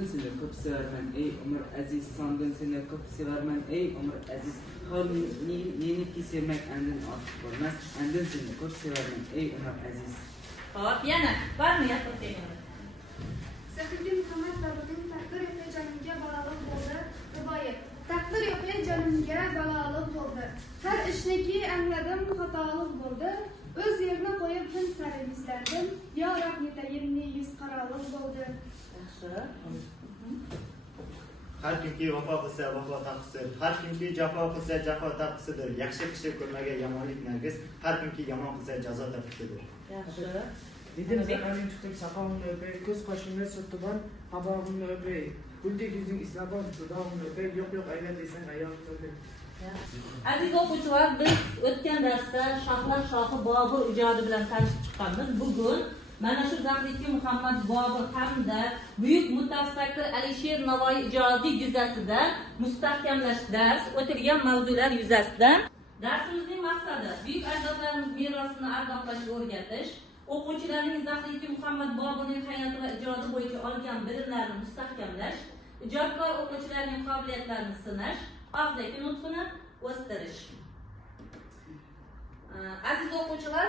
Sandın seni çok severmen ey Ömür Aziz. Sandın seni çok severmen ey Ömür Aziz. Her neyini ki sevmek endin artık olmaz. Endin seni çok severmen ey Ömür Aziz. Hop yana var mı yapıp demiyorum. Sahibi Muhammed Baba'nın takdir etme canımca balalık oldu. Rıbayet. Takdir etme canımca balalık oldu. Her işneki anladım hatalık oldu. Öz yerine koyup tüm servislerdim. Ya Rab netayimni yüz karalık oldu. Har kimki vafo qilsa vafo taqsidir. Har kimki jafo qilsa jafo taqsidir. Yaxshi kishi ko'rmagan yomonlik nargiz. Har kimki yomon qilsa jazo taqsidir. Yaxshi. Dedim zakalını tuttum, sakalını öpey, göz kaşını sırtıban, habağını öpey. Güldük yüzün İslam'dan dudağını öpey, yok yok ayladıysan ayağını öpey. Aziz o'quvchilar, biz o'tgan darsda Shohlar shohi Bobur ijodi bilan tanishib chiqqanmiz. Bugun mana shu Zahiriddin Muhammad Bobur hamda buyuk mutafakkir Alisher Navoiy ijodi yuzasidan mustahkamlash dars o'tilgan mavzular yuzasidan darsimizning maqsadi buyuk ajdodlarimiz merosini ardoqlashga o'rgatish, o'quvchilarning Zahiriddin Muhammad Boburning hayoti va ijodi bo'yicha olgan bilimlarini mustahkamlash, ijodkor o'quvchilarning qobiliyatlarini sinash, og'zaki nutqini o'stirish. Aziz o'quvchilar,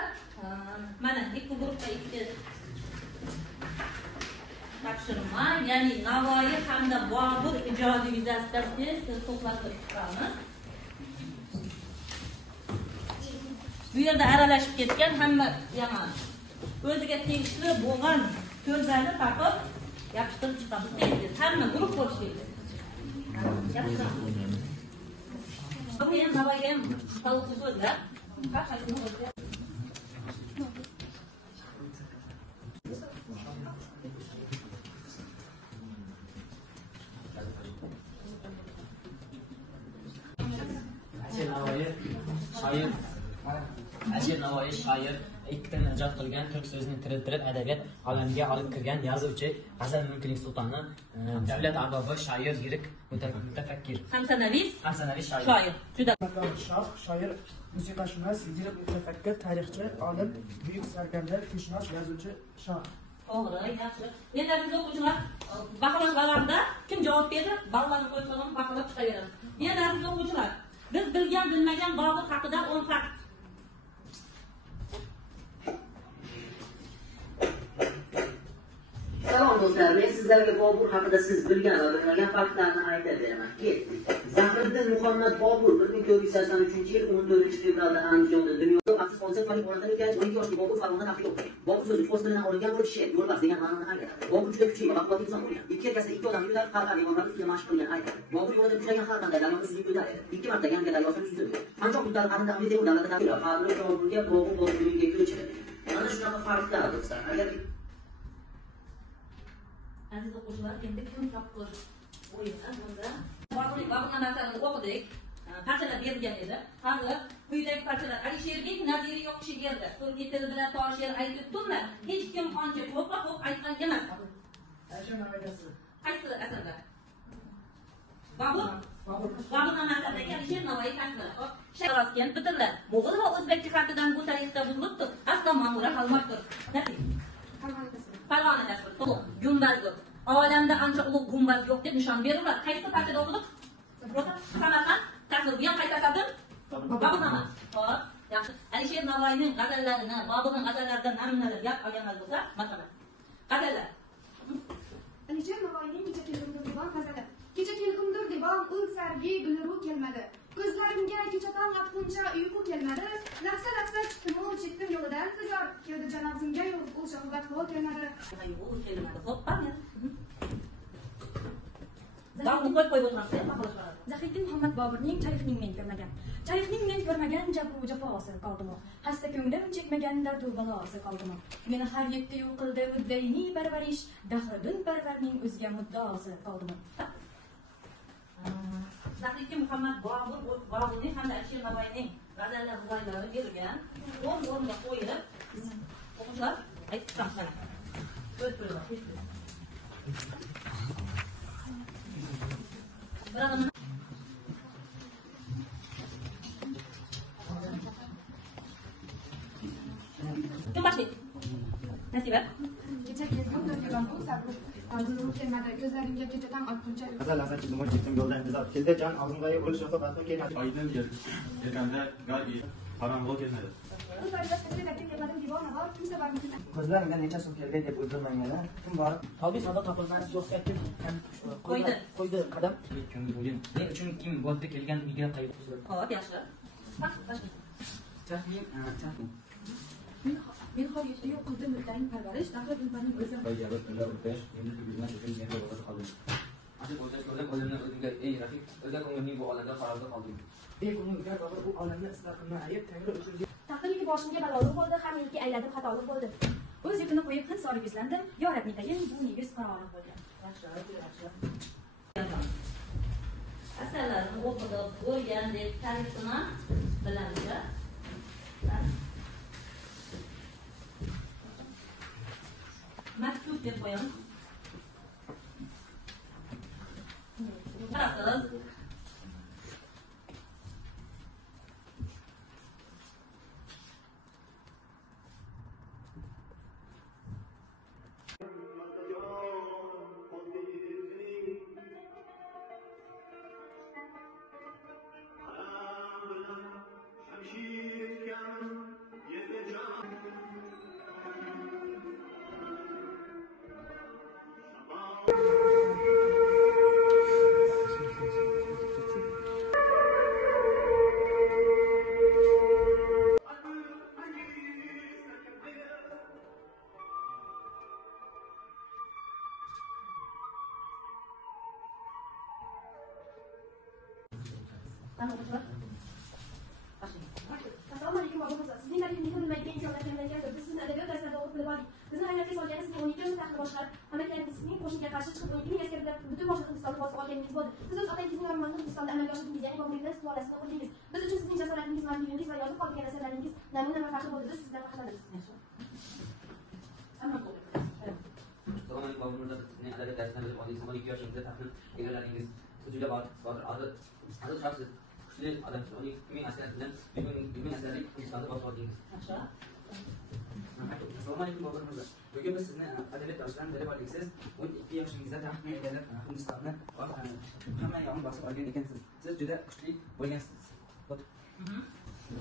mana ikki guruhga ikki topshirma, ya'ni Navoiy hamda Bobur ijodi yuzasidan tez to'xtalib chiqamiz. Bu yerda aralashib ketgan hamma yomon o'ziga tegishli bo'lgan so'zlarni topib yopishtirib chiqamiz. Tez hamma guruh bo'lish kerak. Yopishtiramiz. Bu ham Navoiyga ham taalluqli so'zlar. Alisher Navoiy shoir, ikkitani ijod qilgan, turk so'zini tiriltirib adabiyot olamiga olib kirgan yozuvchi, g'azal mulkining sultoni, davlat arbobi, shoir, yirik mutafakkir. Hamsanaviy shoir. Juda Shoh, shoir, musiqashunos, yirik mutafakkir, tarixchi, olim, buyuk sarkardar, kushnos, yozuvchi, shoh. To'g'ri, yaxshi. Endi aziz o'quvchilar, baholanganlarda kim javob berdi? Bolalarni qo'yib qo'ygan, baholab chiqaveramiz. Endi aziz o'quvchilar, biz bilgan, bilmagan Bobur haqida 10 fakt. Salom do'stlar, men sizlarga Bobur haqida siz bilgan va bilmagan faktlarni aytib beraman. Ketdik. Zahiriddin Muhammad Bobur 1483-yil 14-fevralda Andijonda dunyoga baxtsiz hodisa tufayli olamdan o'tgach, 12 yoshli Bobur Farg'ona taqdir o'qigan. Bobur so'zi fors tilidan olingan bo'lib, she'r, yo'lbars degan ma'noni anglatadi. Bobur juda kuchli va baquvvat inson bo'lgan. Ikki yelkasida ikki odam yurib, har qanday yomg'irni ustida mashq qilgan aytadi. Bobur yo'lida uchragan har qanday daryoni suzib o'tar edi. Ikki marta Ganga daryosini suzib o'tdi. Qanchoq muddat qarinda Amir Temur davlatida Farg'ona Boburga Bobur Boburga ko'chirdi. Mana shunaqa faktlar do'stlar. Agar Aziz o'quvchilar, endi kim topqir o'yinlar bunda Boburning narsalarini o'qidik. Parchalar berilgan edi. Hozir quyidagi parchalar Alisherbek naziriy yo'q kishi berdi. Turkiy til bilan to'g'ri aytib turlar. Hech kim qancha ko'p aytgan emas. Alisher Navoiysi. Qaysi asarda? Boburning narsalaridagi Alisher Navoiy tasviri. Shahrosken bitirlar. Mo'g'ul va o'zbek jihatidan bu tarixda buzilibdi. Aslo ma'mura qolmabdi. Nasib? Farg'ona tasviri. To'g'ri. Gumbaz yo'q. Olamda ancha ulug' gumbaz yo'q deb nishon beriladi. Qaysi parchada o'qidik? Samarqand tasviri. Bu ham qaysi asardir? Boburnoma. Xo'p, yaxshi. Alisher Navoiyning g'azallarini, Boburning g'azallaridan namunalar gap olganlar bo'lsa, marhamat. G'azallar. Alisher Navoiyning kecha kelgimdir divan g'azali. Kecha kelgimdir divan ul sargi biliru kelmadi. Ko'zlarimga kecha tong atguncha uyqu kelmadi. Lahza chiqdim chekdim yo'lidan tezor. Keldi janobimga yo'q o'sha ubat hol kelmadi. Yo'q kelmadi. Xo'p, qani. Zahiriddin Muhammad Boburning tarixning men ko'rmagan. Tarixning men ko'rmagan jabru jafosi qoldimi? Hasta ko'nglim chekmagan dardu balosi qoldimi? Meni har yetti yo'q qildi muddayni parvarish, Bahriddin parvarning o'zga muddaosi qoldimi? Zahiriddin Muhammad Boburning hamda Alisher Navoiyning g'azallar rivoyatlari berilgan. O'rniga qo'yilib, o'quvchilar aytib chiqamiz mana. Ko'rib turiblar. Kim başlaydı? Nasibe? Kecha kelgimdir divan ul sargi kelmadi. Ko'zlarimga kechadan otguncha. Hazal Hasan Chizmoy chekdim yo'ldan intizor. Keldi jon og'zimdagi bo'lish yo'q batman kelmadi. Aydın gelganda gayet karanlık gelmedi. Bu baribir taklif kelmadim divona bor. Kimsa bormasa. Ko'zlarimga necha so'm kelgan deb o'ylamayman. Kim bor? Tabiiy savdo topilmasi yo'q aytib qo'ydi qadam. Men uchun kim bo'ldi kelgan uyga qaytib. Hop, yaxshi. Chaqning, chaqning. Men hozirda yo'q qildim o'tlaring parvarish, daxil bilmaning o'zi. Ey Rafiq, o'zak umrimning bu olamda qarorda qoldim. Ey Umar Bobur bu olamni isloh qilmay ayb tangri uchun Taqdirki boshimga balolik bo'ldi, hammaga ayladim xatolik bo'ldi. O'z yurtini qo'yib hin solib yuzlandim. Yo Rabbim tayin bu negiz qarorli bo'ldi. yaxshi. Asarlarni o'qidi, o'rgandek tarixini bilamiz. Maktub deb qo'yamiz. Qarasiz. Assalomualaykum Bobur Mirzo. Sizning tarifingizni bilmaydigan insonlar kelmaydi. Biz sizni adabiyot darslarida o'qib bilib oldik. Bizni aylanib solganingiz sizni 12 yoshda taxtga boshqarib, mamlakatingizning qo'shinga qarshi chiqib 12 ming askarlar butun boshli Hindistonni bosib olganingiz bo'ldi. Siz o'z otangizning armonini Hindistonda amalga oshirdingiz, ya'ni Boburliklar sulolasiga qurdingiz. Biz uchun sizning jasoratingiz, mardligingiz va yozib qolgan asarlaringiz namuna va faxr bo'ldi. Biz sizdan faxrlanamiz. Assalomu alaykum Bobur Mirzo. Sizning adabiyot darsidan bilib oldingiz. 12 yoshingizda taxtni egalaringiz. Siz juda botir, adil shaxsiz. Kuchli odam. 12 ming askar bilan 1 ming askarlik Hindistonni bosib oldingiz. Yaxshi. Assalomu alaykum Bobur Mirzo. Bugun biz sizni adabiyot darsidan bilib oldik. Siz 12 yoshingizda taxtni egallab Hindistonni hamma yog'ini bosib olgan ekansiz. Siz juda kuchli bo'lgansiz.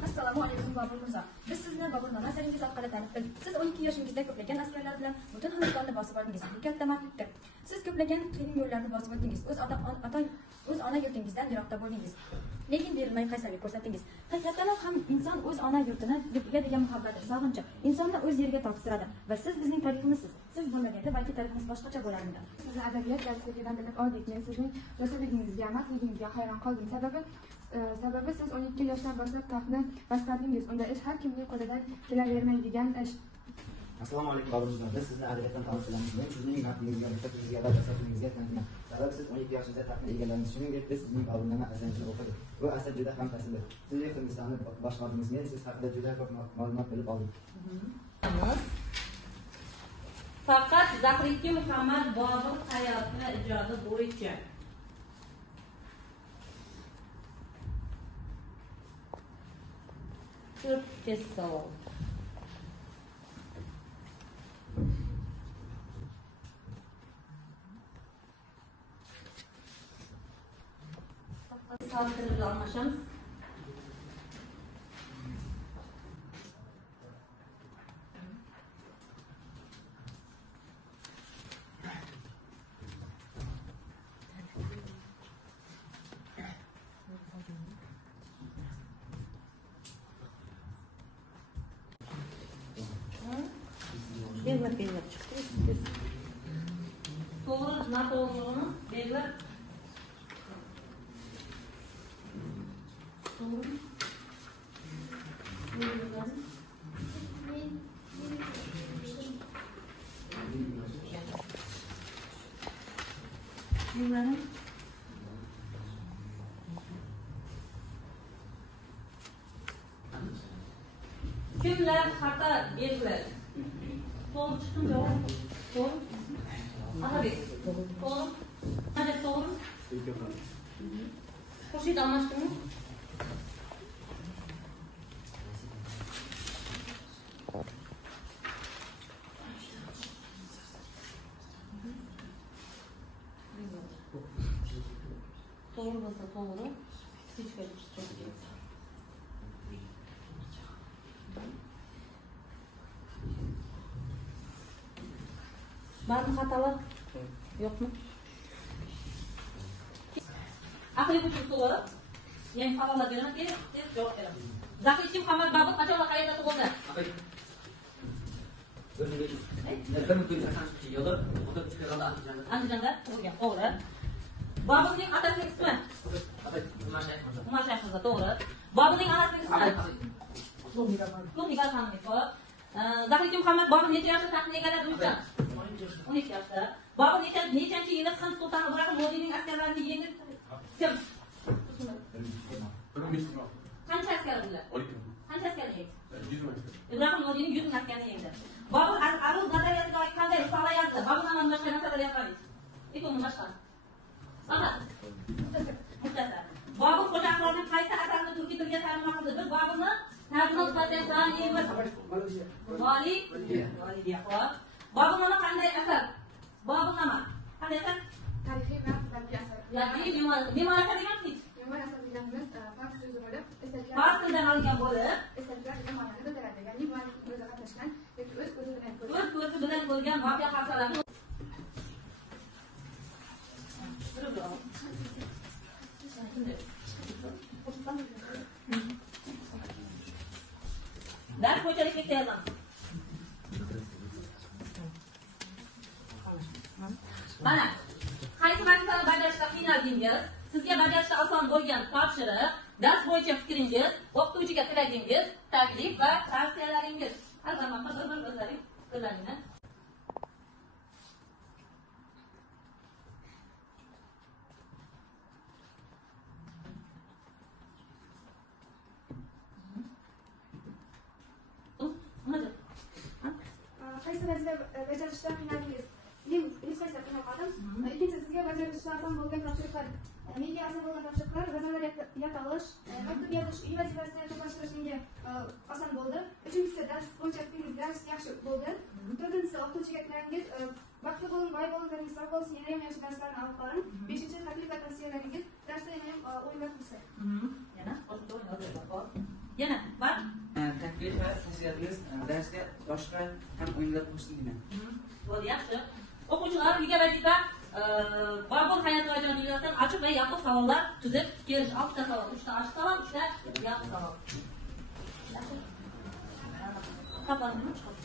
Assalomu alaykum Bobur Mirzo. Biz sizni Boburnoma asaringiz orqali tanib bildik. Siz 12 yoshingizda ko'plagan askarlar bilan butun Hindistonni bosib oldingiz. Bu katta mardlikdir. Siz ko'plagan qiyin yo'llarni bosib o'tdingiz. O'z ona yurtingizdan yiroqda bo'ldingiz. Lekin berilmay qaysarlik ko'rsatdingiz. Haqiqatan ham inson o'z ona yurtini yurtiga degan muhabbati, sog'inchi insonni o'z yeriga torttiradi va siz bizning tariximizsiz. Siz bo'lmaganda balki tariximiz boshqacha bo'lardi. Sizni adabiyot darsidan bilib oldik. Men sizning rasulligingizga, mardligingizga hayron qoldim. Sababi siz 12 yoshdan boshlab taxtni boshqardingiz. Unda ish har kimning qo'lidan kelavermaydigan ish. Assalomu alaykum Bobur Mirzo. Biz sizni adabiyotdan tanishtiramiz. Men sizning mardligingizga, mustaqilligingizga va jasoratingizga tanishman. Sabab siz 12 yoshingizda taxtni egalladingiz. Shuningdek, biz sizning Boburnoma asaringizni o'qidik. Bu asar juda ham fasildir. Siz Hindistonni boshqardingiz. Men siz haqida juda ko'p ma'lumot bilib oldim. Faqat Zahiriddin Muhammad Bobur hayoti va ijodi bo'yicha to'rtta savol. Savol bilan almashamiz. Belgilab chiqdi. To'g'ri, noto'g'rini belgilab. To'g'ri. Kimlar xato belgiladi? To'g'ri chiqdi javob. To'g'ri. Ahadbek. To'g'ri. Hadi to'g'ri. Xurshid almashdimi? to'g'ri bo'lsa to'g'ri, hechga chiqmaydi. Barmi xatolar? Yo'qmi? Aqliy uchun so'rab, yangi savollar beraman, tez javob beraman. Zahiriddin Muhammad Bobur qachon va qayerda tug'ildi? Andijonda tug'ilgan, to'g'ri. Boburning otasining ismi? Umar Shayx Mirzo, to'g'ri. Boburning onasining ismi? Ko'pnigar xonim. Zahiriddin Muhammad Bobur necha yoshda taxtni egalladi uchun? 12 yoshda. Bobur nechanchi yili Hind sultoni Ibrahim Lodiyning askarlarini yengib kim? Qancha askar bular? Qancha askar yengdi? Ibrahim Lodiyning 100 askarni yengdi. Bobur Aruz nazariyasidagi qanday risola yozdi? Boburdan boshqa narsalar yozmadi. Ikkovi boshqa. Faqat muxtasar. Bobur Xo'ja Ahmedning qaysi asarini turkiy tilga tarjima qildi? Biz Boburni Tarjimon Fatihani deymiz. Vali diyor. Boburnoma qanday asar? Boburnoma qanday asar? Tarixiy va adabiy asar. Ya'ni me'mor asar degansiz. Me'mor asar deganimiz fars so'zi bo'lib, fars tilidan olingan bo'lib, eslatlar degan ma'noda bildiradi. Ya'ni muallif o'zi qatnashgan yoki o'z ko'zi bilan ko'rgan voqea hodisalarni dars bo'yicha repetitsiya yozamiz. Mana, qaysi vazifani bajarishda qiynaldingiz? Sizga bajarishda oson bo'lgan topshiriq, dars bo'yicha fikringiz, o'qituvchiga tilagingiz, taklif va tavsiyalaringiz. Har zaman bir o'zlaring qo'llaringni. Qaysi vazifa bajarishda qiynaldingiz? Men hech qaysi qiynalmadim. Ikkinchi sizga bajarishda oson bo'lgan topshiriqlar. Menga oson bo'lgan topshiriqlar vaznlar yatolish, maktub yozish, uy vazifasini to'plashtirishga oson bo'ldi. Uchinchisi dars bo'yicha fikringiz yaxshi bo'ldi. To'rtinchisi o'qituvchiga tilagingiz vaqtli bo'ling, boy bo'ling, o'zingiz sog' bo'lsin, yana ham yaxshi darslarni olib boring. Beshinchi taklif va tavsiyalaringiz darsda yana ham o'yinlar qilsa. Yana bor? Taklif va tavsiyalarimiz darsga boshqa ham o'yinlar qo'shsin degan. Bo'ldi, yaxshi. O'quvchilar uyga vazifa Bobur hayot va ijodiyatidan ochiq va yopiq savollar tuzib kelish. 6 ta savol, 3 ta ochiq savol, 3 ta yopiq savol. Yaxshi. Qapanini chiqib